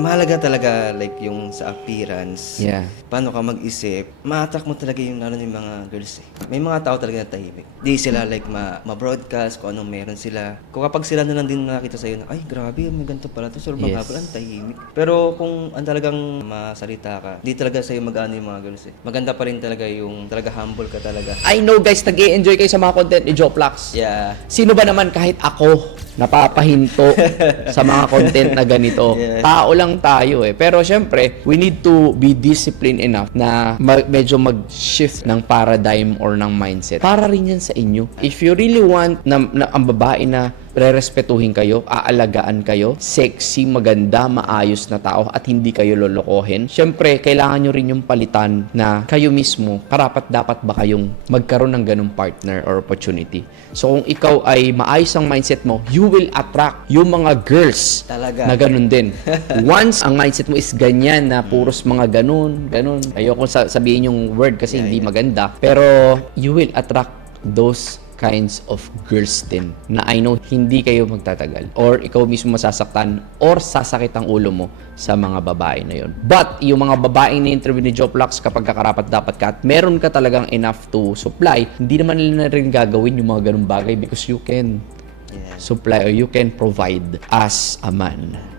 Mahalaga talaga like yung sa appearance. Yeah. Paano ka mag-isip, ma-attract mo talaga yung lalo yung mga girls eh. May mga tao talaga na tahimik. Di sila like ma-broadcast kung anong meron sila. Kung kapag sila na lang din nakita sa'yo na, ay grabe, may ganito pala to. So, Yes. ang tahimik. Pero kung ang talagang masalita ka, di talaga sa'yo mag-ano yung mga girls eh. Maganda pa rin talaga yung talaga humble ka talaga. I know guys, nag-i-enjoy kayo sa mga content ni Joplax. Yeah. Sino ba naman kahit ako napapahinto sa mga content na ganito? Yeah. Tao lang tayo eh. Pero syempre, we need to be disciplined enough na medyo mag-shift ng paradigm or ng mindset. Para rin yan sa inyo. If you really want na ang babae na rerespetuhin kayo, aalagaan kayo, sexy, maganda, maayos na tao at hindi kayo lolokohin. Syempre, kailangan nyo rin yung palitan na kayo mismo, karapat dapat ba kayong magkaroon ng ganung partner or opportunity. So, kung ikaw ay maayos ang mindset mo, you will attract yung mga girls Talaga. na ganun din. Once ang mindset mo is ganyan na puros mga ganun. Ayoko sabihin yung word kasi hindi maganda. Pero, you will attract those kinds of girls din na I know hindi kayo magtatagal or ikaw mismo masasaktan or sasakit ang ulo mo sa mga babae na yon. But yung mga babaeng na-interview ni Joplax kapag kakarapat dapat ka at meron ka talagang enough to supply, hindi naman nila rin gagawin yung mga ganung bagay because you can supply or you can provide as a man.